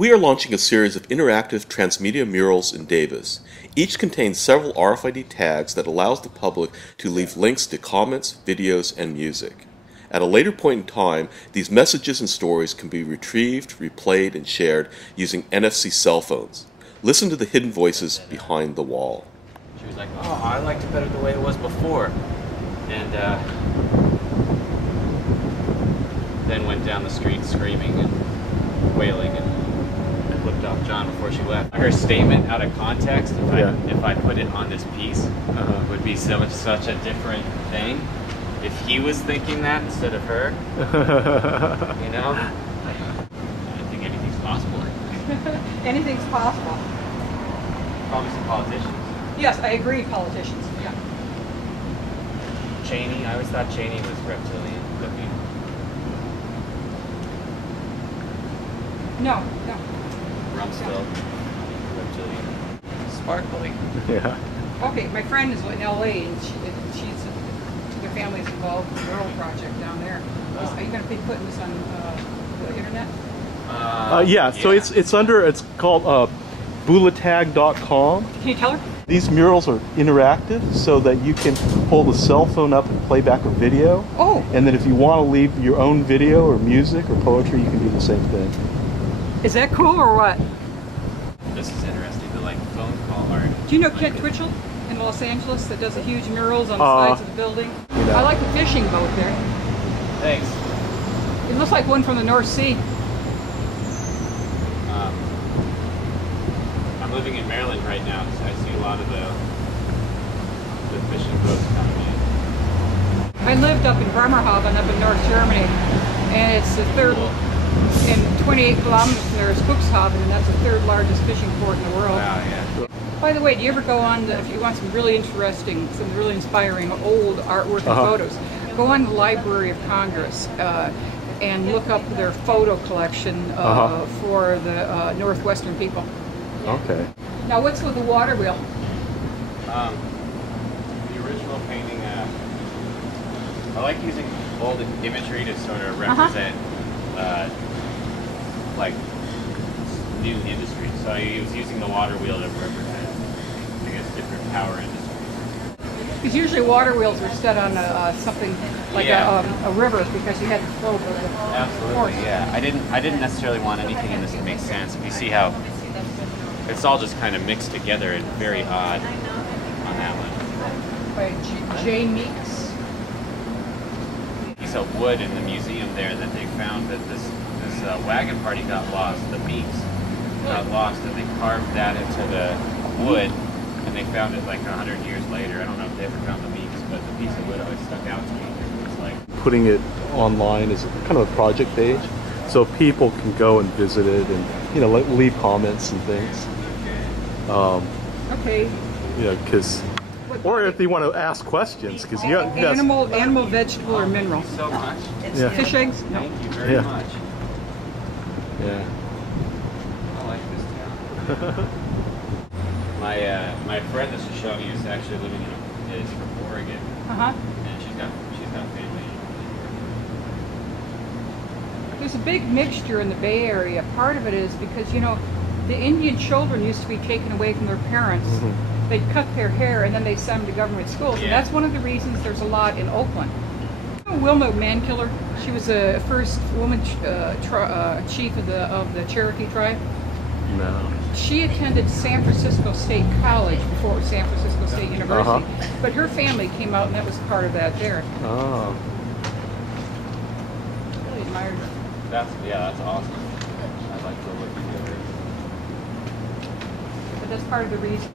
We are launching a series of interactive transmedia murals in Davis. Each contains several RFID tags that allows the public to leave links to comments, videos, and music. At a later point in time, these messages and stories can be retrieved, replayed, and shared using NFC cell phones. Listen to the hidden voices behind the wall. She was like, "Oh, I liked it better the way it was before," and then went down the street screaming and wailing and flipped off John before she left. Her statement out of context, if I put it on this piece, would be such a different thing. If he was thinking that instead of her, you know? I think anything's possible. Anything's possible. Probably some politicians. Yes, I agree, politicians. Yeah. Cheney, I always thought Cheney was reptilian looking. No, no. Rumsfeld, reptilian. Sparkly. Yeah. Okay, my friend is in LA and their family's involved in the Mural project down there. Are you going to be putting this on the internet? Yeah, so it's called bulatag.com. Can you tell her? These murals are interactive so that you can hold a cell phone up and play back a video. Oh. And then if you want to leave your own video or music or poetry, you can do the same thing. Is that cool or what? This is interesting, the phone call art. Do you know Kent Twitchell in Los Angeles that does the huge murals on the sides of the building? Yeah. I like the fishing boat there. Thanks. It looks like one from the North Sea. I'm living in Maryland right now, so I see a lot of the fishing boats coming in. I lived up in Bremerhaven, up in North Germany, and it's the third, and 28 kilometers from there is Cuxhaven, and that's the third largest fishing port in the world. Wow, yeah. By the way, do you ever go on, if you want some really interesting, some really inspiring old artwork and photos, go on the Library of Congress and look up their photo collection for the Northwestern people. Okay. Now, what's with the water wheel? The original painting, I like using old imagery to sort of represent new industries. So I was using the water wheel to represent, I guess, different power industries. Because usually water wheels are set on something like a river because you had to flow with the Absolutely, force. yeah. I didn't necessarily want anything in this to make sense. You see how it's all just kind of mixed together and very odd on that one. By J. Meeks. Piece of wood in the museum there that they found that this wagon party got lost. The Meeks got lost, and they carved that into the wood, and they found it like 100 years later. I don't know if they ever found the Meeks, but the piece of wood always stuck out to me. It's like putting it online is kind of a project page, so people can go and visit it and leave comments and things. Okay. Because, or if they want to ask questions, because animal, vegetable, or mineral. Thank you so much. Yeah. Fish eggs? No. Thank you very much. Yeah. I like this town. My friend that's just showing you is actually living is from Oregon. And she's got family. There's a big mixture in the Bay Area. Part of it is because, the Indian children used to be taken away from their parents. They'd cut their hair and then they send them to government schools. And that's one of the reasons there's a lot in Oakland. Wilma Mankiller, she was the first woman chief of the Cherokee tribe. No. She attended San Francisco State College before it was San Francisco State University. But her family came out and that was part of that there. Oh. Really admired her. That's awesome. I'd like to look together. But that's part of the reason.